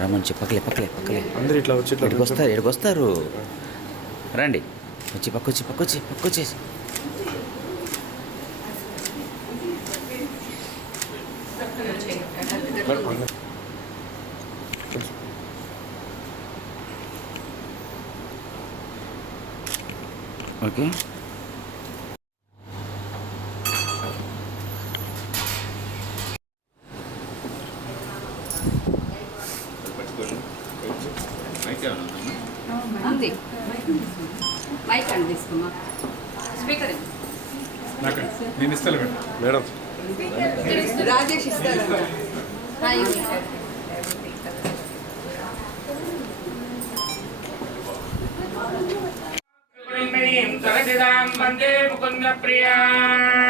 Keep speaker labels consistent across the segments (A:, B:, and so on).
A: రమ్మంచి పక్కలే పక్కలే పక్కలే
B: అందరు ఇట్లా వచ్చి
A: ఇక్కడికి వస్తారు ఇక్కడికి వస్తారు? రండి. వచ్చి పక్కొచ్చి పక్కొచ్చి పక్కొచ్చేసి ఓకే.
C: ఉంది. మైక్ అండి తీసుకోమా స్పీకర్.
D: నేను ఇస్తాను మేడం.
B: మేడం.
C: రాజేష్ ఇస్తాడు. ఆ, ఇవ్వు.
E: వందే ముకుంద ప్రియాం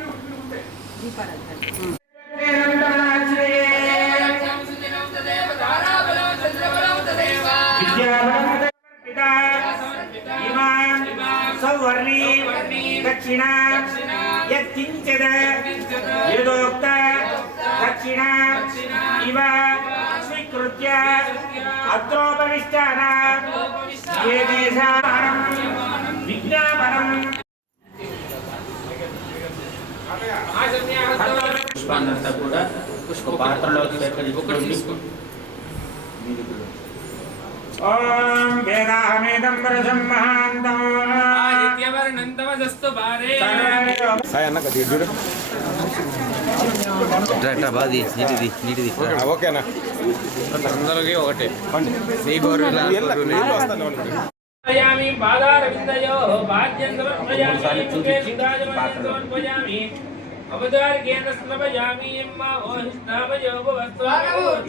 E: సౌవర్ణి దక్షిణ యత్కించద యదోక్త దక్షిణ ఇవ స్వీకృత్య అత్రోపవిష్టాన ఏ దేశారం పుష్పాన్నంతా కూడా ఒక పాత్రలోకి సేకరించుకోండి. ఓం వేదాహమేదం వరసం మహాంతం.
B: హాయ్ అన్న కొద్దిగా చూడు.
A: ఇట్రా ఇట్రా బాది నీటిది నీటిది
B: ఆ, ఓకేనా
D: అందరికీ ఒకటే. నీ
E: సమర్పయామి బాలారవిందయో బాధ్యం సమర్పయామి ముఖే సమర్పయామి. అవతారికేన స్లభయామి యమ్మ ఓహిష్టామయో భవస్వ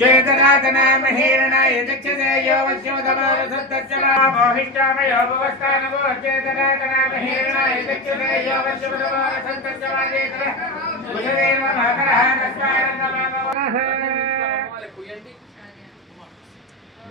E: చేతనాతనామహీరణాయ దక్షతే యో వశ్యోదమారసత్తచ్చలా ఓహిష్టామయో భవస్థానవో చేతనాతనామహీరణాయ దక్షతే యో చేతన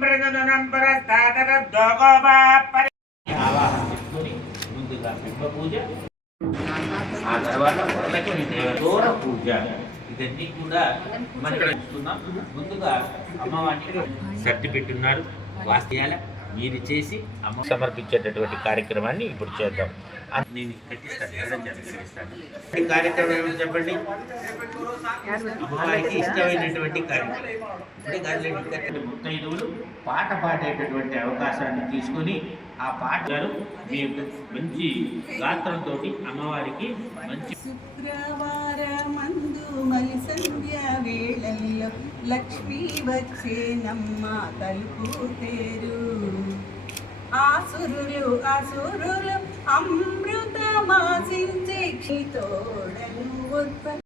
E: ప్రగదనం పరస్తాతరద్దోగోపా పరి ముందుగా బింబ పూజ ఆ తర్వాత వరలక్ష్మి పూజ. ఇదన్నీ కూడా మనం ముందుగా అమ్మవారికి సర్ది పెట్టున్నారు వాస్తయాల మీరు చేసి అమ్మ సమర్పించేటటువంటి కార్యక్రమాన్ని ఇప్పుడు చేద్దాం. నేను కట్టిస్తాను. కార్యక్రమం చెప్పండి? అమ్మవారికి ఇష్టమైనటువంటి కార్యక్రమం. ఇంకా ముత్తైదువులు పాట పాడేటటువంటి అవకాశాన్ని తీసుకొని ఆ పాట గారు మీ మంచి గాత్రంతో అమ్మవారికి మంచి
F: మలి సంధ్య వేళల్లో లక్ష్మీ వచ్చేనమ్మ తలుపు తేరు ఆసురులు అసురులు అమృతమాసించే క్షితోడను ఉత్పత్తి